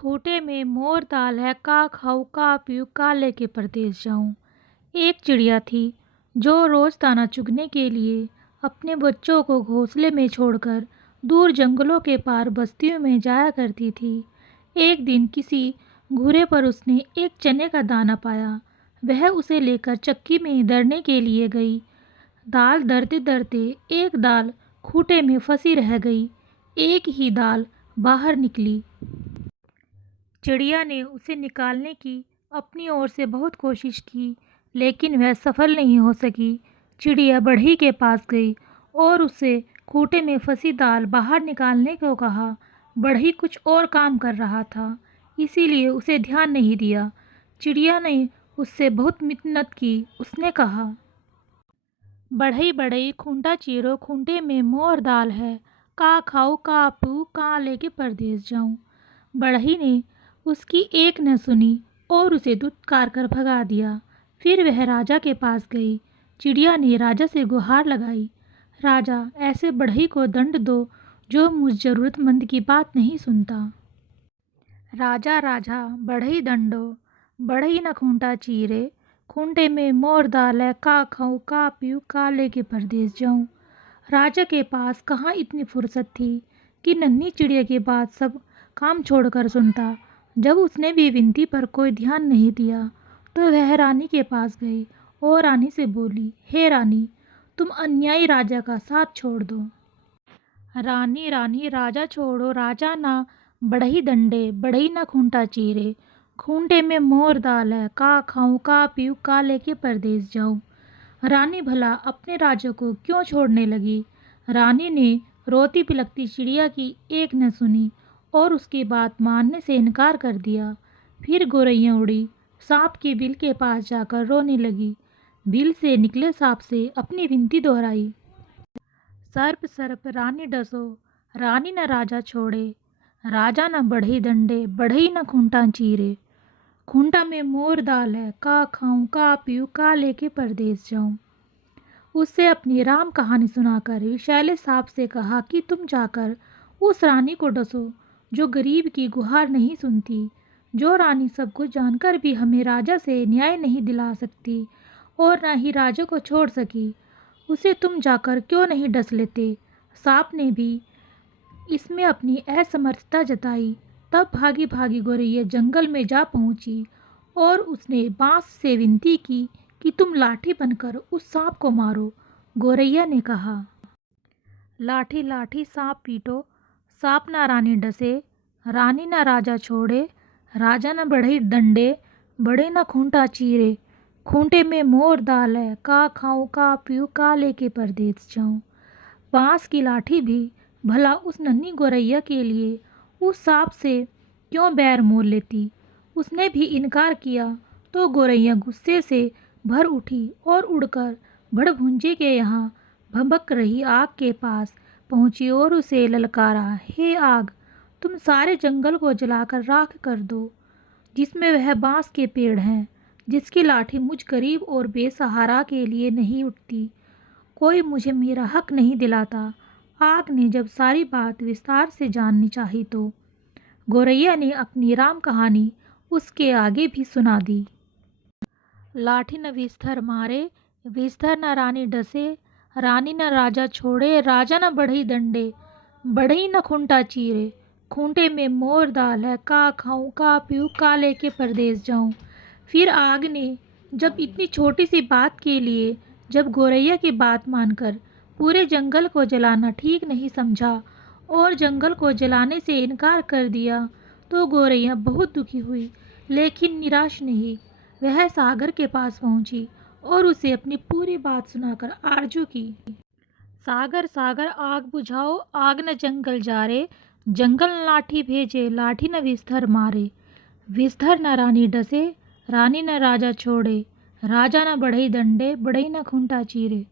खूंटे में मोर दाल है, का खाऊं का पीऊं का लेके परदेस जाऊं। एक चिड़िया थी जो रोज दाना चुगने के लिए अपने बच्चों को घोंसले में छोड़कर दूर जंगलों के पार बस्तियों में जाया करती थी। एक दिन किसी घूरे पर उसने एक चने का दाना पाया। वह उसे लेकर चक्की में दरने के लिए गई। दाल दरते दरते एक दाल खूंटे में फंसी रह गई। एक ही दाल बाहर निकली। चिड़िया ने उसे निकालने की अपनी ओर से बहुत कोशिश की, लेकिन वह सफल नहीं हो सकी। चिड़िया बढ़ई के पास गई और उससे खूंटे में फंसी दाल बाहर निकालने को कहा। बढ़ई कुछ और काम कर रहा था, इसीलिए उसे ध्यान नहीं दिया। चिड़िया ने उससे बहुत मिन्नत की। उसने कहा, बढ़ई बढ़ई खूंटा चीरो, खूंटे में मोर दाल है, का खाऊं का पीऊं का लेके परदेस जाऊं। बढ़ई ने उसकी एक न सुनी और उसे दुत्कार कर भगा दिया। फिर वह राजा के पास गई। चिड़िया ने राजा से गुहार लगाई, राजा, ऐसे बढ़ई को दंड दो जो मुझ जरूरतमंद की बात नहीं सुनता। राजा राजा बढ़ई दंडो, बढ़ई न खूंटा चीरे, खूंटे में मोर दाल है, का खाऊं का पीऊं का लेके परदेस जाऊं। राजा के पास कहाँ इतनी फुर्सत थी कि नन्ही चिड़िया की बात सब काम छोड़कर सुनता। जब उसने भी विनती पर कोई ध्यान नहीं दिया तो वह रानी के पास गई और रानी से बोली, हे रानी, तुम अन्यायी राजा का साथ छोड़ दो। रानी रानी राजा छोड़ो, राजा ना बढ़ई दंडे, बढ़ई ना खूंटा चीरे, खूंटे में मोर दाल है, का खाऊं का पीऊं का लेके परदेस जाऊं। रानी भला अपने राजा को क्यों छोड़ने लगी। रानी ने रोती पिलकती चिड़िया की एक न सुनी और उसकी बात मानने से इनकार कर दिया। फिर गोरैया उड़ी, सांप के बिल के पास जाकर रोने लगी। बिल से निकले सांप से अपनी विनती दोहराई, सर्प सर्प रानी डसो, रानी न राजा छोड़े, राजा न बढ़ई दंडे, बढ़ई न खूंटा चीरे, खूंटा में मोर दाल है, का खाऊं का पीऊं का लेके परदेस जाऊं। उससे अपनी राम कहानी सुनाकर विषैले सांप से कहा कि तुम जाकर उस रानी को डसो जो गरीब की गुहार नहीं सुनती। जो रानी सब कुछ जानकर भी हमें राजा से न्याय नहीं दिला सकती और न ही राजा को छोड़ सकी, उसे तुम जाकर क्यों नहीं डस लेते। सांप ने भी इसमें अपनी असमर्थता जताई। तब भागी भागी गोरैया जंगल में जा पहुंची और उसने बांस से विनती की कि तुम लाठी बनकर उस सांप को मारो। गोरैया ने कहा, लाठी लाठी सांप पीटो, सांप ना रानी डसे, रानी ना राजा छोड़े, राजा न बढ़ई डंडे, बड़े न खूंटा चीरे, खूंटे में मोर दाल है, का खाऊं का पीऊं का लेके परदेस जाऊं। बांस की लाठी भी भला उस नन्ही गोरैया के लिए उस सांप से क्यों बैर मोल लेती। उसने भी इनकार किया तो गोरैया गुस्से से भर उठी और उड़कर भड़भुंजे के यहाँ भभक रही आग के पास पहुंची और उसे ललकारा, हे आग, तुम सारे जंगल को जलाकर राख कर दो जिसमें वह बांस के पेड़ हैं, जिसकी लाठी मुझ गरीब और बेसहारा के लिए नहीं उठती। कोई मुझे मेरा हक नहीं दिलाता। आग ने जब सारी बात विस्तार से जाननी चाही तो गोरैया ने अपनी राम कहानी उसके आगे भी सुना दी। लाठी न विस्तर मारे, विस्तर न रानी डसे, रानी न राजा छोड़े, राजा न बढ़ई दंडे, बढ़ई न खूंटा चीरे, खूंटे में मोर दाल है, का खाऊं का पीऊं का लेके परदेस जाऊं। फिर आग ने जब इतनी छोटी सी बात के लिए जब गोरैया की बात मानकर पूरे जंगल को जलाना ठीक नहीं समझा और जंगल को जलाने से इनकार कर दिया तो गोरैया बहुत दुखी हुई, लेकिन निराश नहीं। वह सागर के पास पहुंची और उसे अपनी पूरी बात सुनाकर आरजू की, सागर सागर आग बुझाओ, आग न जंगल जारे, जंगल न लाठी भेजे, लाठी न विस्तर मारे, विस्तर न रानी डसे, रानी न राजा छोड़े, राजा न बढ़ई दंडे, बढ़ई न खूंटा चीरे,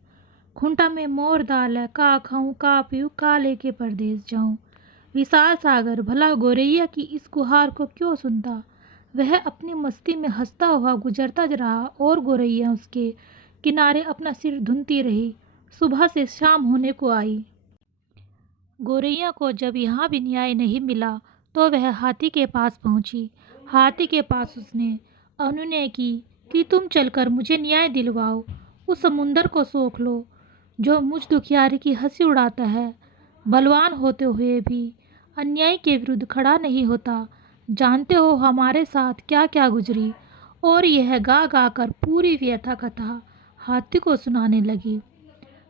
खूंटा में मोर दाल है, का खाऊं का पीऊं का लेके परदेस जाऊं। विशाल सागर भला गोरैया की इस गुहार को क्यों सुनता। वह अपनी मस्ती में हंसता हुआ गुजरता रहा और गोरैया उसके किनारे अपना सिर धुनती रही। सुबह से शाम होने को आई। गोरैया को जब यहाँ भी न्याय नहीं मिला तो वह हाथी के पास पहुंची। हाथी के पास उसने अनुनय की कि तुम चलकर मुझे न्याय दिलवाओ, उस समुंदर को सोख लो जो मुझ दुखियारी की हंसी उड़ाता है। बलवान होते हुए भी अन्याय के विरुद्ध खड़ा नहीं होता। जानते हो हमारे साथ क्या क्या गुजरी। और यह गा गा कर पूरी व्यथा कथा हाथी को सुनाने लगी।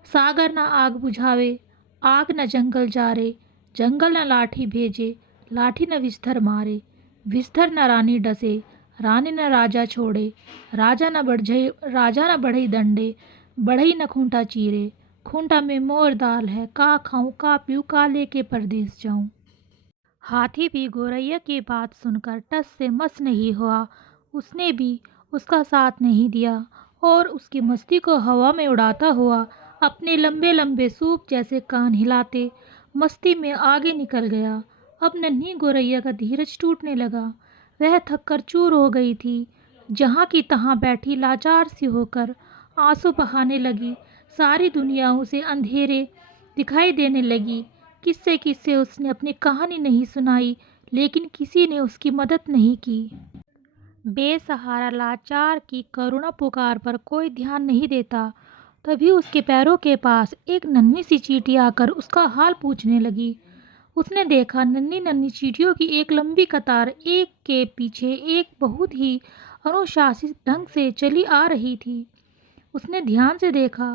सागर न आग बुझावे, आग न जंगल जारे, जंगल न लाठी भेजे, लाठी न विस्तर मारे, विस्तर न रानी डसे, रानी न राजा छोड़े, राजा न बढ़ई दंडे, बढ़ई न खूंटा चीरे, खूंटा में मोर दाल है, का खाऊं का पीऊं का लेके परदेस जाऊं। हाथी भी गोरैया की बात सुनकर टस से मस नहीं हुआ। उसने भी उसका साथ नहीं दिया और उसकी मस्ती को हवा में उड़ाता हुआ अपने लंबे लंबे सूप जैसे कान हिलाते मस्ती में आगे निकल गया। अब नन्ही गोरैया का धीरज टूटने लगा। वह थक कर चूर हो गई थी। जहाँ की तहाँ बैठी लाचार सी होकर आंसू बहाने लगी। सारी दुनिया उसे अंधेरे दिखाई देने लगी। किससे किससे उसने अपनी कहानी नहीं सुनाई, लेकिन किसी ने उसकी मदद नहीं की। बेसहारा लाचार की करुणा पुकार पर कोई ध्यान नहीं देता। तभी उसके पैरों के पास एक नन्ही सी चींटी आकर उसका हाल पूछने लगी। उसने देखा नन्ही नन्ही चींटियों की एक लंबी कतार एक के पीछे एक बहुत ही अनुशासित ढंग से चली आ रही थी। उसने ध्यान से देखा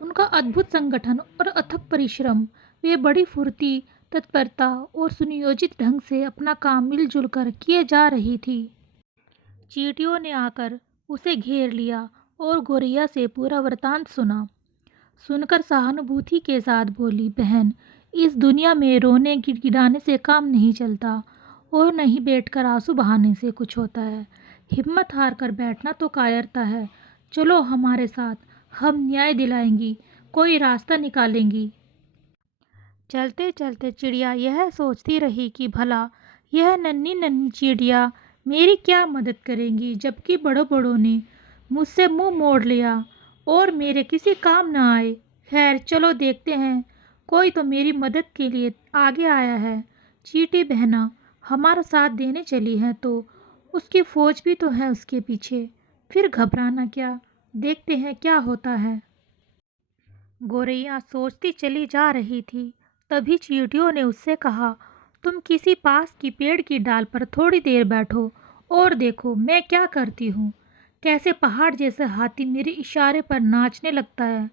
उनका अद्भुत संगठन और अथक परिश्रम। वे बड़ी फुर्ती, तत्परता और सुनियोजित ढंग से अपना काम मिलजुल कर किए जा रही थी। चींटियों ने आकर उसे घेर लिया और गोरैया से पूरा वृतांत सुना। सुनकर सहानुभूति के साथ बोली, बहन, इस दुनिया में रोने गिड़गिड़ाने से काम नहीं चलता और नहीं बैठकर आंसू बहाने से कुछ होता है। हिम्मत हार कर बैठना तो कायरता है। चलो हमारे साथ, हम न्याय दिलाएंगी, कोई रास्ता निकालेंगी। चलते चलते चिड़िया यह सोचती रही कि भला यह नन्ही नन्ही चिड़िया मेरी क्या मदद करेंगी, जबकि बड़ों बड़ों ने मुझसे मुंह मोड़ लिया और मेरे किसी काम न आए। खैर चलो देखते हैं, कोई तो मेरी मदद के लिए आगे आया है। चींटी बहना हमारा साथ देने चली है तो उसकी फौज भी तो है उसके पीछे। फिर घबराना क्या, देखते हैं क्या होता है। गोरैया सोचती चली जा रही थी। तभी चींटियों ने उससे कहा, तुम किसी पास की पेड़ की डाल पर थोड़ी देर बैठो और देखो मैं क्या करती हूँ। कैसे पहाड़ जैसा हाथी मेरे इशारे पर नाचने लगता है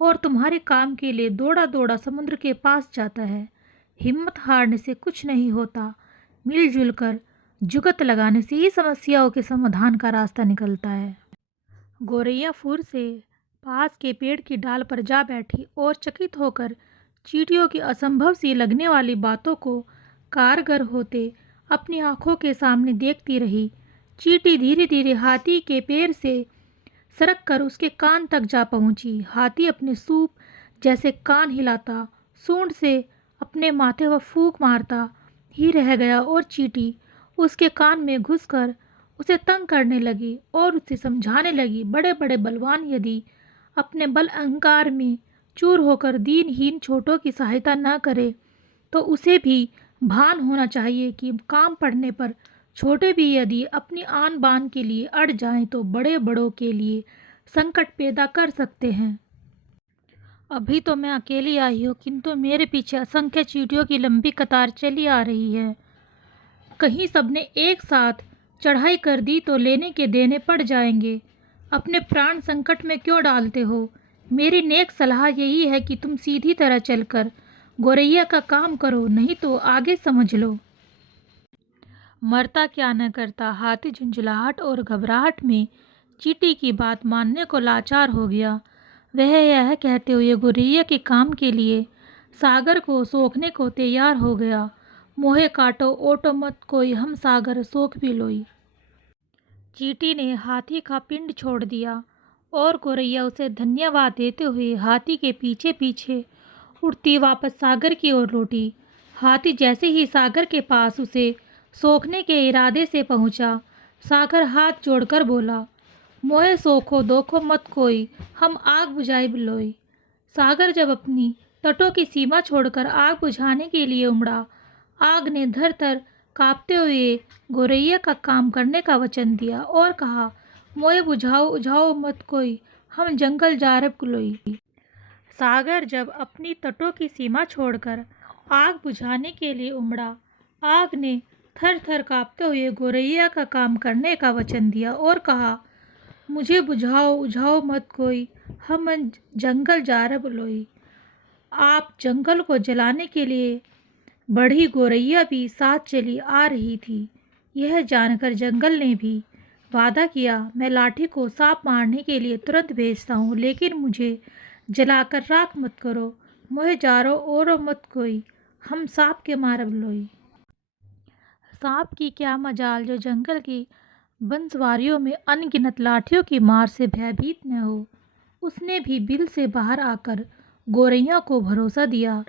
और तुम्हारे काम के लिए दौड़ा दौड़ा समुद्र के पास जाता है। हिम्मत हारने से कुछ नहीं होता, मिलजुल कर जुगत लगाने से ही समस्याओं के समाधान का रास्ता निकलता है। गोरैया फुर से पास के पेड़ की डाल पर जा बैठी और चकित होकर चींटियों की असंभव सी लगने वाली बातों को कारगर होते अपनी आंखों के सामने देखती रही। चींटी धीरे धीरे हाथी के पैर से सरक कर उसके कान तक जा पहुंची। हाथी अपने सूप जैसे कान हिलाता, सूंड से अपने माथे पर फूंक मारता ही रह गया और चींटी उसके कान में घुसकर उसे तंग करने लगी और उसे समझाने लगी, बड़े बड़े बलवान यदि अपने बल अहंकार में चूर होकर दीनहीन छोटों की सहायता न करे तो उसे भी भान होना चाहिए कि काम पड़ने पर छोटे भी यदि अपनी आन बान के लिए अड़ जाएं तो बड़े बड़ों के लिए संकट पैदा कर सकते हैं। अभी तो मैं अकेली आई हूँ, किंतु मेरे पीछे असंख्य चींटियों की लंबी कतार चली आ रही है। कहीं सबने एक साथ चढ़ाई कर दी तो लेने के देने पड़ जाएंगे। अपने प्राण संकट में क्यों डालते हो। मेरी नेक सलाह यही है कि तुम सीधी तरह चलकर गोरैया का काम करो, नहीं तो आगे समझ लो। मरता क्या न करता। हाथी झुंझुलाहट और घबराहट में चींटी की बात मानने को लाचार हो गया। वह यह कहते हुए गोरैया के काम के लिए सागर को सोखने को तैयार हो गया। मोहे काटो ओटो मत कोई, हम सागर सोख भी लोई। चींटी ने हाथी का पिंड छोड़ दिया और गोरैया उसे धन्यवाद देते हुए हाथी के पीछे पीछे उड़ती वापस सागर की ओर लौटी। हाथी जैसे ही सागर के पास उसे सोखने के इरादे से पहुंचा, सागर हाथ जोड़कर बोला, मोहे सोखो दोखो मत कोई, हम आग बुझाई बिलोई। सागर जब अपनी तटों की सीमा छोड़कर आग बुझाने के लिए उमड़ा, आग ने धर धर कांपते हुए गोरैया का काम करने का वचन दिया और कहा, मोए बुझाओ उझाओ मत कोई, हम जंगल जा रब कुलोई। सागर जब अपनी तटों की सीमा छोड़कर आग बुझाने के लिए उमड़ा, आग ने थर थर कांपते हुए गोरैया का काम करने का वचन दिया और कहा, मुझे बुझाओ उझाओ मत कोई, हम जंगल जा रब लोई। आप जंगल को जलाने के लिए बड़ी गोरैया भी साथ चली आ रही थी। यह जानकर जंगल ने भी वादा किया, मैं लाठी को सांप मारने के लिए तुरंत भेजता हूँ, लेकिन मुझे जलाकर राख मत करो। मोहे जारो और मत कोई, हम सांप के मारब लोई। सांप की क्या मजाल जो जंगल की बंसवारियों में अनगिनत लाठियों की मार से भयभीत न हो। उसने भी बिल से बाहर आकर गोरैया को भरोसा दिया,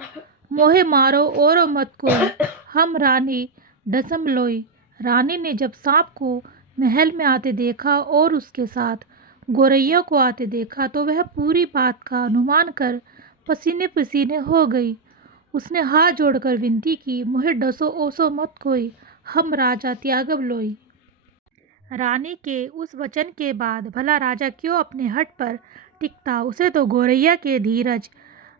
मोहे मारो और मत कोई, हम रानी डसम लोई। रानी ने जब सांप को महल में आते देखा और उसके साथ गोरैया को आते देखा तो वह पूरी बात का अनुमान कर पसीने पसीने हो गई। उसने हाथ जोड़कर विनती की, मोहे डसो ओसो मत कोई, हम राजा त्यागब लोई। रानी के उस वचन के बाद भला राजा क्यों अपने हट पर टिकता। उसे तो गोरैया के धीरज,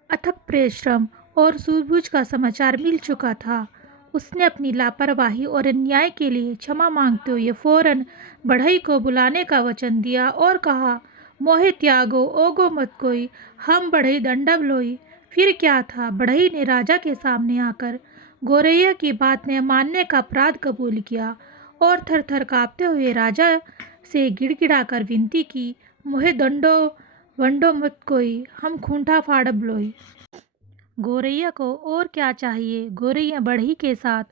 अथक परिश्रम और सूझबूझ का समाचार मिल चुका था। उसने अपनी लापरवाही और अन्याय के लिए क्षमा मांगते हुए फौरन बढ़ई को बुलाने का वचन दिया और कहा, मोहे त्यागो ओगो मत कोई, हम बढ़ई दंडब लोई। फिर क्या था, बढ़ई ने राजा के सामने आकर गोरैया की बात न मानने का अपराध कबूल किया और थर थर काँपते हुए राजा से गिड़गिड़ाकर विनती की, मोहे दंडो वंडो मत कोई, हम खूंटा फाड़ब लोई। गोरैया को और क्या चाहिए। गोरैया बढ़ई के साथ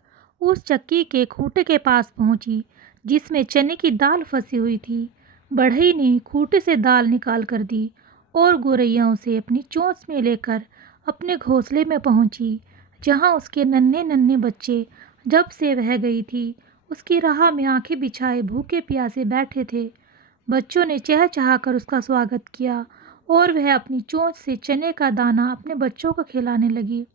उस चक्की के खूंटे के पास पहुंची जिसमें चने की दाल फंसी हुई थी। बढ़ई ने खूंटे से दाल निकाल कर दी और गोरैया उसे अपनी चोंच में लेकर अपने घोंसले में पहुंची, जहां उसके नन्हे नन्हे बच्चे जब से वह गई थी उसकी राह में आंखें बिछाए भूखे प्यासे बैठे थे। बच्चों ने चहचहा कर उसका स्वागत किया और वह अपनी चोंच से चने का दाना अपने बच्चों को खिलाने लगी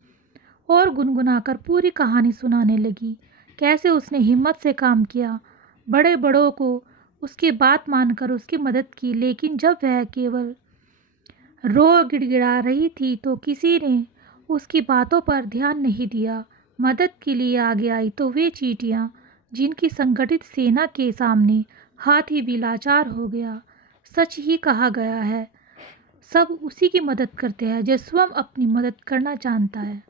और गुनगुनाकर पूरी कहानी सुनाने लगी, कैसे उसने हिम्मत से काम किया, बड़े बड़ों को उसकी बात मानकर उसकी मदद की, लेकिन जब वह केवल रो गिड़गिड़ा रही थी तो किसी ने उसकी बातों पर ध्यान नहीं दिया। मदद के लिए आगे आई तो वे चींटियां जिनकी संगठित सेना के सामने हाथी भी लाचार हो गया। सच ही कहा गया है, सब उसी की मदद करते हैं जो स्वयं अपनी मदद करना जानता है।